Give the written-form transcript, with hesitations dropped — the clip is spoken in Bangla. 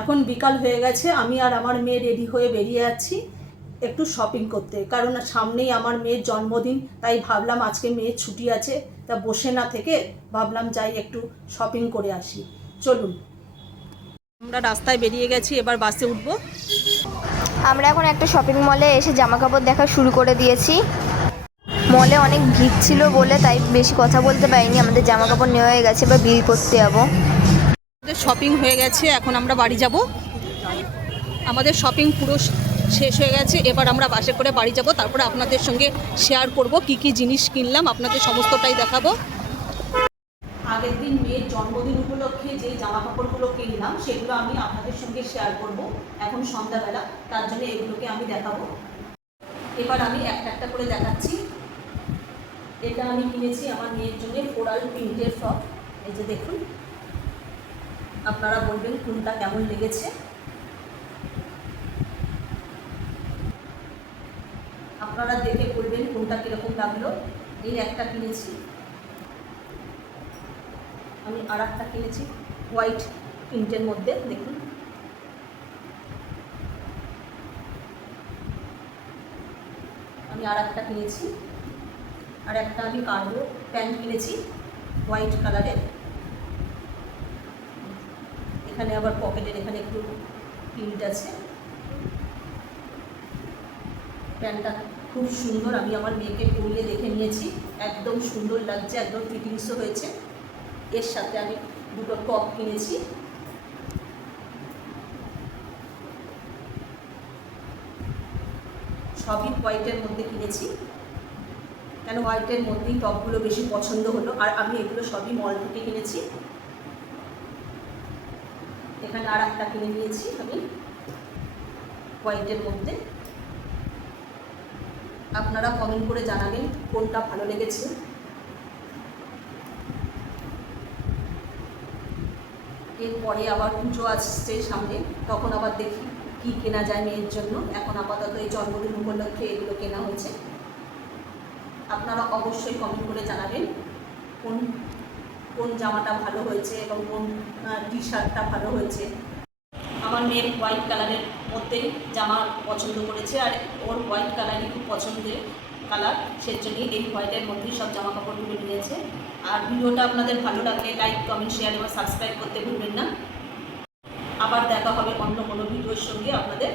এখন বিকাল হয়ে গেছে, আমি আর আমার মেয়ে রেডি হয়ে বেরিয়ে যাচ্ছি একটু শপিং করতে, কারণ সামনেই আমার মেয়ের জন্মদিন। তাই ভাবলাম আজকে মেয়ের ছুটি আছে, তা বসে না থেকে ভাবলাম যাই একটু শপিং করে আসি। চলুন, আমরা রাস্তায় বেরিয়ে গেছি, এবার বাসে উঠবো। আমরা এখন একটা শপিং মলে এসে জামা কাপড় দেখা শুরু করে দিয়েছি। মলে অনেক ভিড় ছিল বলে তাই বেশি কথা বলতে পারিনি। আমাদের জামা কাপড় নেওয়া হয়ে গেছে, এবার বিল করতে যাবো। আমাদের শপিং হয়ে গেছে, এখন আমরা বাড়ি যাব। আমাদের শপিং পুরো শেষ হয়ে গেছে, এবার আমরা বাসে করে বাড়ি যাব। তারপরে আপনাদের সঙ্গে শেয়ার করব কি কি জিনিস কিনলাম, আপনাদের সমস্তটাই দেখাবো। আগের দিন মেয়ের জন্মদিন উপলক্ষে যে জামা কাপড়গুলো কিনলাম সেগুলো আমি আপনাদের সঙ্গে শেয়ার করব এখন সন্ধ্যাবেলা, তার জন্য এগুলোকে আমি দেখাবো। এবার আমি একটা একটা করে দেখাচ্ছি। এটা আমি কিনেছি আমার মেয়ের জন্য ফ্লোরাল প্রিন্টের ফ্রক। এই যে দেখুন, আপনারা বলবেন কোনটা কেমন লেগেছে। আপনারা দেখে বলবেন কোনটা কীরকম লাগলো। এই একটা কিনেছি আমি, আর একটা কিনেছি হোয়াইট প্রিন্টের মধ্যে, দেখুন। আমি আর একটা কিনেছি, আর একটা আমি কার্গো প্যান্ট কিনেছি হোয়াইট কালারের। এখানে আবার পকেটের এখানে একটু প্রিন্ট আছে। প্যান্টটা খুব সুন্দর, আমি আমার মেয়েকে পরিয়ে দেখে নিয়েছি, একদম সুন্দর লাগছে, একদম ফিটিংসও হয়েছে। এর সাথে আমি দুটো টপ কিনেছি। সবই হোয়াইটের মধ্যে কিনেছি, কেন হোয়াইটের মধ্যেই টপগুলো বেশি পছন্দ হলো। আর আমি এগুলো সবই মল থেকে কিনেছি। এখানে আর একটা কিনে নিয়েছি আমি হোয়াইটের মধ্যে। আপনারা কমেন্ট করে জানাবেন কোনটা ভালো লেগেছে। এরপরে আবার পুজো আসছে সামনে, তখন আবার দেখি কি কেনা যায় মেয়ের জন্য। এখন আপাতত এই জন্মদিন উপলক্ষে এগুলো কেনা হয়েছে। আপনারা অবশ্যই কমেন্ট করে জানাবেন কোন কোন জামাটা ভালো হয়েছে এবং কোন টি শার্টটা ভালো হয়েছে। আমার মেয়ের হোয়াইট কালারের মধ্যেই জামা পছন্দ করেছে, আর ওর হোয়াইট কালারই খুব পছন্দের কালার, সেজন্যই এই হোয়াইটের মধ্যেই সব জামা কাপড়গুলো নিয়েছে। আর ভিডিওটা আপনাদের ভালো লাগলে লাইক, কমেন্ট, শেয়ার এবং সাবস্ক্রাইব করতে ভুলবেন না। আবার দেখা হবে অন্য কোনো ভিডিওর সঙ্গে আপনাদের।